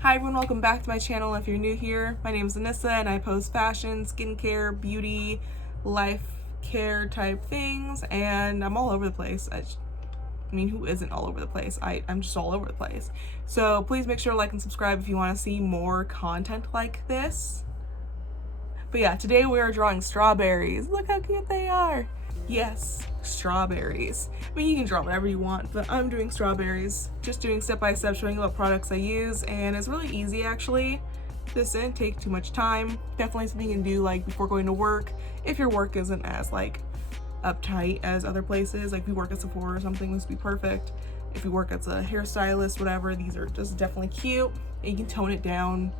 Hi everyone, welcome back to my channel. If you're new here, my name is Anissa and I post fashion, skincare, beauty, life care type things, and I'm all over the place. I mean, who isn't all over the place? I'm just all over the place. So please make sure to like and subscribe if you want to see more content like this. But yeah, today we are drawing strawberries. Look how cute they are. Yes, strawberries. I mean, you can draw whatever you want, but I'm doing strawberries. Just doing step by step, showing you what products I use, and it's really easy actually. This didn't take too much time. Definitely something you can do like before going to work, if your work isn't as like uptight as other places. Like if you work at Sephora or something, this would be perfect. If you work as a hairstylist, whatever, these are just definitely cute. And you can tone it down,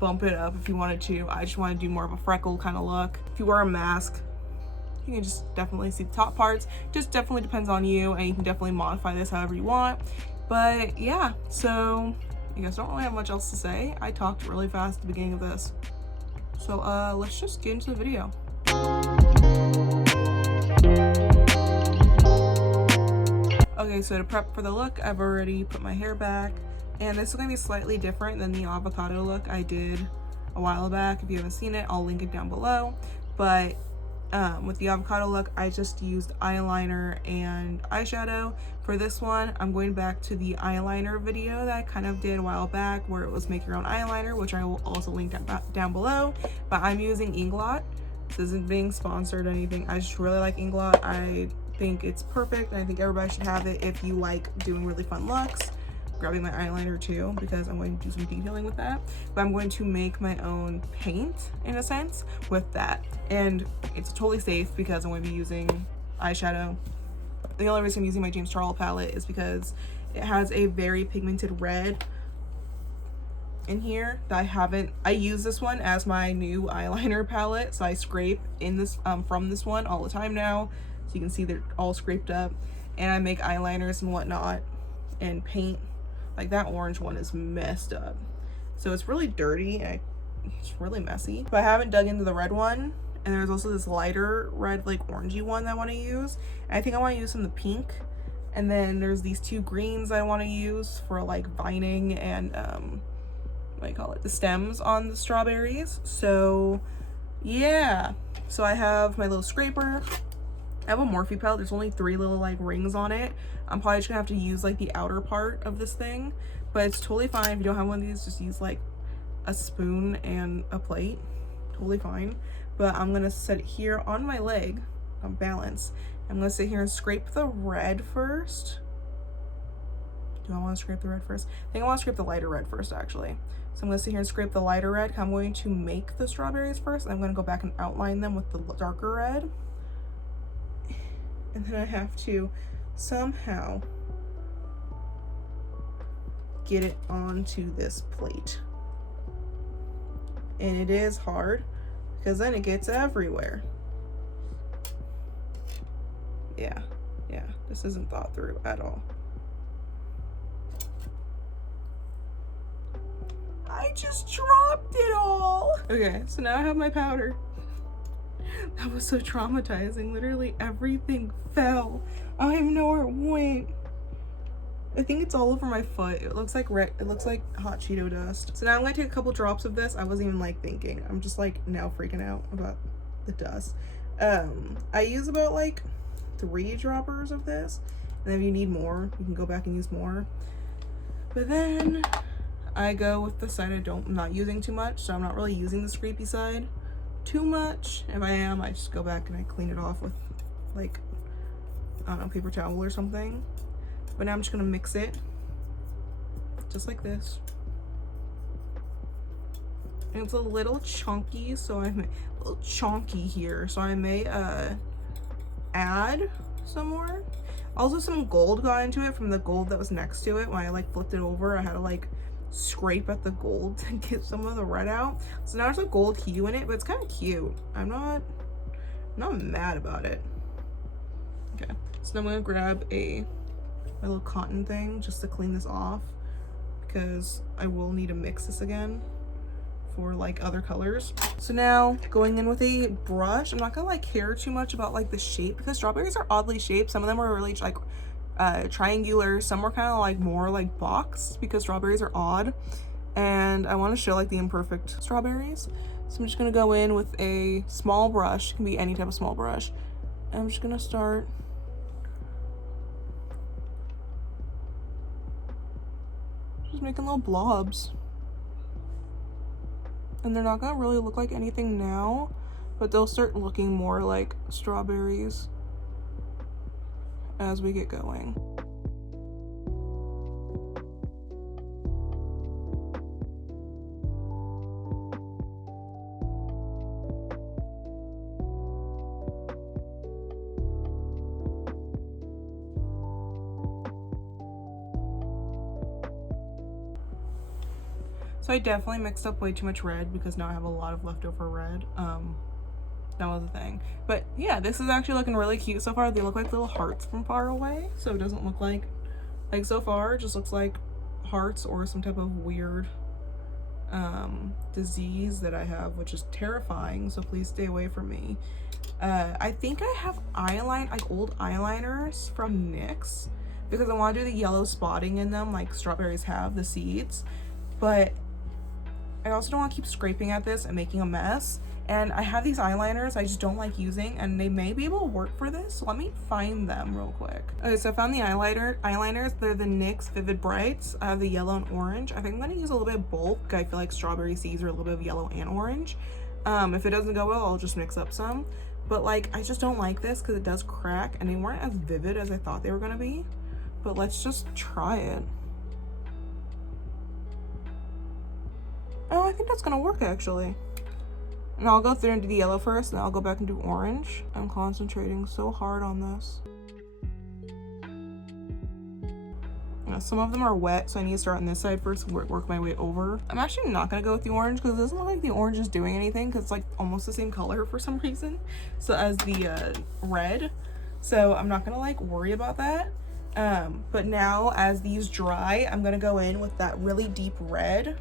bump it up if you wanted to. I just want to do more of a freckle kind of look. If you wear a mask, you can just definitely see the top parts. Just definitely depends on you, and you can definitely modify this however you want. But yeah, so I guess I don't really have much else to say. I talked really fast at the beginning of this. So let's just get into the video. Okay, so to prep for the look, I've already put my hair back, and this is going to be slightly different than the avocado look I did a while back. If you haven't seen it, I'll link it down below. But with the avocado look, I just used eyeliner and eyeshadow. For this one, I'm going back to the eyeliner video that I kind of did a while back, where it was make your own eyeliner, which I will also link down below. But I'm using Inglot. This isn't being sponsored or anything. I just really like Inglot. I think it's perfect, and I think everybody should have it if you like doing really fun looks. Grabbing my eyeliner too, because I'm going to do some detailing with that, but I'm going to make my own paint in a sense with that, and it's totally safe because I'm going to be using eyeshadow. The only reason I'm using my James Charles palette is because it has a very pigmented red in here that I use this one as my new eyeliner palette, so I scrape in this from this one all the time now, so you can see they're all scraped up, and I make eyeliners and whatnot and paint. Like that orange one is messed up, so it's really dirty and it's really messy. But I haven't dug into the red one, and there's also this lighter red, like orangey one that I want to use. And I think I want to use some of the pink, and then there's these two greens I want to use for like vining and what do you call it, the stems on the strawberries. So yeah, so I have my little scraper. I have a Morphe palette. There's only 3 little like rings on it. I'm probably just gonna have to use like the outer part of this thing, but it's totally fine. If you don't have one of these, just use like a spoon and a plate. Totally fine. But I'm gonna set it here on my leg on balance. I'm gonna sit here and scrape the red first. Do I want to scrape the red first? I think I want to scrape the lighter red first actually. So I'm gonna sit here and scrape the lighter red. I'm going to make the strawberries first, and I'm gonna go back and outline them with the darker red. And then I have to somehow get it onto this plate. And it is hard because then it gets everywhere. Yeah, this isn't thought through at all. I just dropped it all. Okay, so now I have my powder. That was so traumatizing. Literally everything fell. I don't even know where it went. I think it's all over my foot. It looks like hot Cheeto dust. So now I'm gonna take a couple drops of this. I wasn't even like thinking. I'm just like now freaking out about the dust. I use about like 3 droppers of this, and if you need more, you can go back and use more. But then I go with the side I'm not using too much, so I'm not really using the scrapey side too much. If I am, I just go back and I clean it off with like, I don't know, paper towel or something. But now I'm just gonna mix it just like this. And it's a little chunky, so I'm a little chunky here, so I may add some more. Also, some gold got into it from the gold that was next to it. When I like flipped it over, I had to like scrape at the gold to get some of the red out. So now there's a gold hue in it, but it's kind of cute. I'm not mad about it. Okay, so now I'm gonna grab my little cotton thing just to clean this off, because I will need to mix this again for like other colors. So now going in with a brush, I'm not gonna like care too much about like the shape, because strawberries are oddly shaped. Some of them are really like triangular, some were kind of like more like boxed because strawberries are odd. and I want to show like the imperfect strawberries. So I'm just gonna go in with a small brush, can be any type of small brush, and I'm just gonna start just making little blobs. And they're not gonna really look like anything now, but they'll start looking more like strawberries as we get going. So I definitely mixed up way too much red because now I have a lot of leftover red. That was the thing. But yeah, this is actually looking really cute so far. They look like little hearts from far away. So it doesn't look like so far it just looks like hearts or some type of weird disease that I have, which is terrifying. So please stay away from me. I think I have old eyeliners from NYX because I want to do the yellow spotting in them like strawberries have, the seeds. But I also don't want to keep scraping at this and making a mess. And I have these eyeliners I just don't like using, and they may be able to work for this. So let me find them real quick. Okay, so I found the eyeliners. They're the NYX Vivid Brights. I have the yellow and orange. I think I'm going to use a little bit of both. I feel like strawberry seeds are a little bit of yellow and orange. If it doesn't go well, I'll just mix up some. But like, I just don't like this because it does crack, and they weren't as vivid as I thought they were going to be. But let's just try it. Oh, I think that's gonna work actually. And I'll go through and do the yellow first, and I'll go back and do orange. I'm concentrating so hard on this. Yeah, some of them are wet, so I need to start on this side first and work my way over. I'm actually not gonna go with the orange because it doesn't look like the orange is doing anything because it's like almost the same color for some reason. So as the red. So I'm not gonna like worry about that. But now as these dry, I'm gonna go in with that really deep red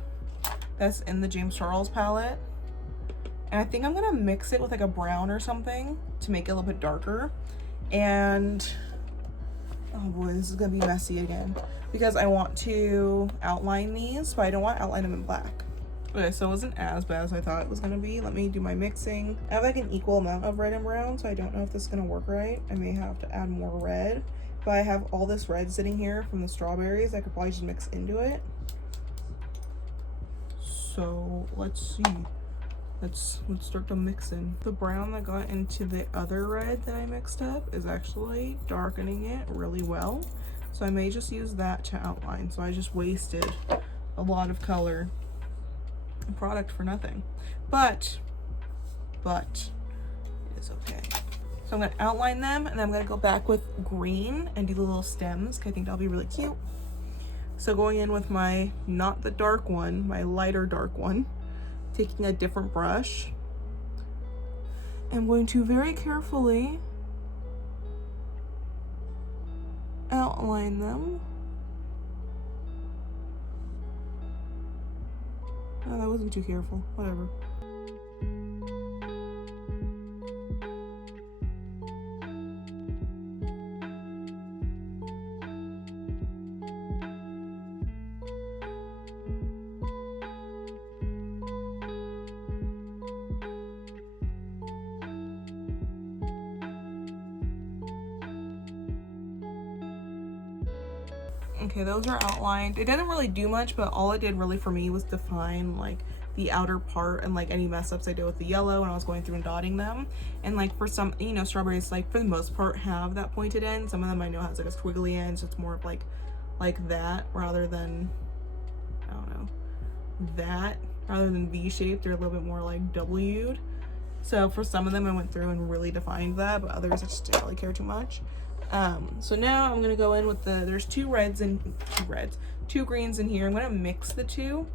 that's in the James Charles palette, and I think I'm gonna mix it with like a brown or something to make it a little bit darker. And oh boy, this is gonna be messy again because I want to outline these, but I don't want to outline them in black. Okay, so it wasn't as bad as I thought it was gonna be. Let me do my mixing. I have like an equal amount of red and brown, so I don't know if this is gonna work right. I may have to add more red, but I have all this red sitting here from the strawberries. I could probably just mix into it. So let's see. Let's start the mixing. The brown that got into the other red that I mixed up is actually darkening it really well. So I may just use that to outline. So I just wasted a lot of color product for nothing. But it is okay. So I'm gonna outline them, and I'm gonna go back with green and do the little stems, because I think that'll be really cute. So going in with my, not the dark one, my lighter dark one, taking a different brush, I'm going to very carefully outline them. Oh, that wasn't too careful, whatever. Okay, those are outlined. It didn't really do much, but all it did really for me was define like the outer part and like any mess ups I did with the yellow when I was going through and dotting them. And like for some, you know, strawberries like for the most part have that pointed end. Some of them I know has like a squiggly end, so it's more of like that rather than, I don't know, that rather than V-shaped. They're a little bit more like W'd. So for some of them I went through and really defined that, but others I just didn't really care too much. So now I'm gonna go in with there's two greens in here. I'm gonna mix the two.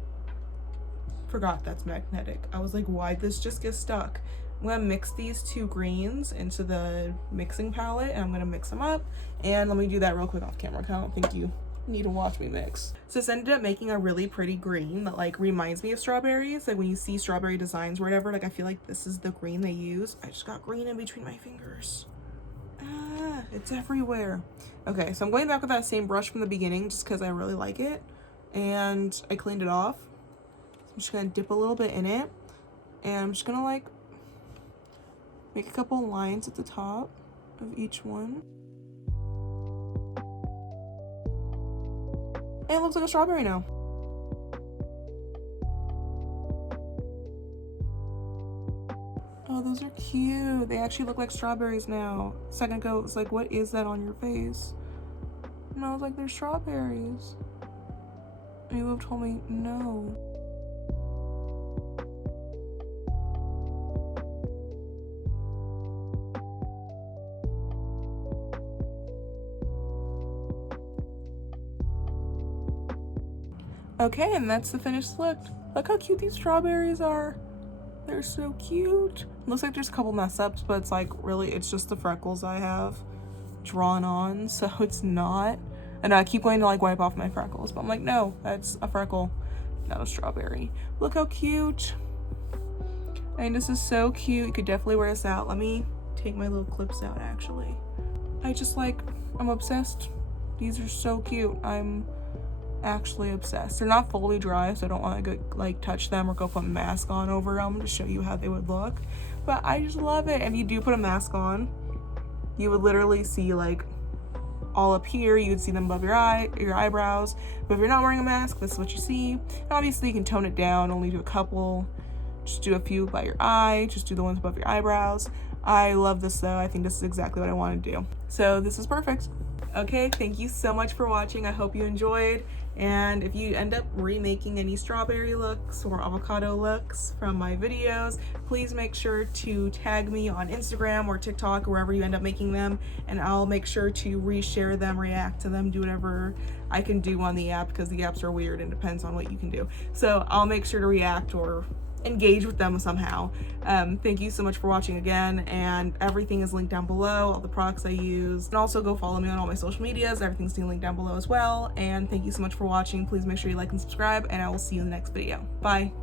Forgot that's magnetic. I was like, why'd this just get stuck? I'm gonna mix these two greens into the mixing palette, and I'm gonna mix them up. And let me do that real quick off camera, because I don't think you need to watch me mix. So this ended up making a really pretty green that like reminds me of strawberries. Like when you see strawberry designs or whatever, like I feel like this is the green they use. I just got green in between my fingers. It's everywhere. Okay, so I'm going back with that same brush from the beginning just because I really like it, and I cleaned it off. I'm just gonna dip a little bit in it, and I'm just gonna like make a couple lines at the top of each one. And it looks like a strawberry now. Oh, those are cute. They actually look like strawberries now. Second go, it was like, what is that on your face? And I was like, they're strawberries. And you would have told me no. Okay, and that's the finished look. Look how cute these strawberries are. They're so cute. Looks like there's a couple mess ups, but it's like really, it's just the freckles I have drawn on, so it's not. And I keep going to like wipe off my freckles, but I'm like, no, that's a freckle, not a strawberry. Look how cute. And this is so cute. You could definitely wear this out. Let me take my little clips out actually. I'm obsessed. These are so cute. I'm actually obsessed. They're not fully dry, so I don't want to go like touch them or go put a mask on over them to show you how they would look, but I just love it. If you do put a mask on, you would literally see like all up here, you would see them above your eyebrows, but if you're not wearing a mask, this is what you see. And obviously you can tone it down, only do a couple, just do a few by your eye, just do the ones above your eyebrows. I love this though. I think this is exactly what I want to do, so this is perfect. Okay, thank you so much for watching. I hope you enjoyed. And if you end up remaking any strawberry looks or avocado looks from my videos, please make sure to tag me on Instagram or TikTok, wherever you end up making them, and I'll make sure to reshare them, react to them, do whatever I can do on the app, because the apps are weird and depends on what you can do. So I'll make sure to react or engage with them somehow. Thank you so much for watching again, and everything is linked down below, all the products I use, and also go follow me on all my social medias. Everything's linked down below as well. And thank you so much for watching. Please make sure you like and subscribe, and I will see you in the next video. Bye.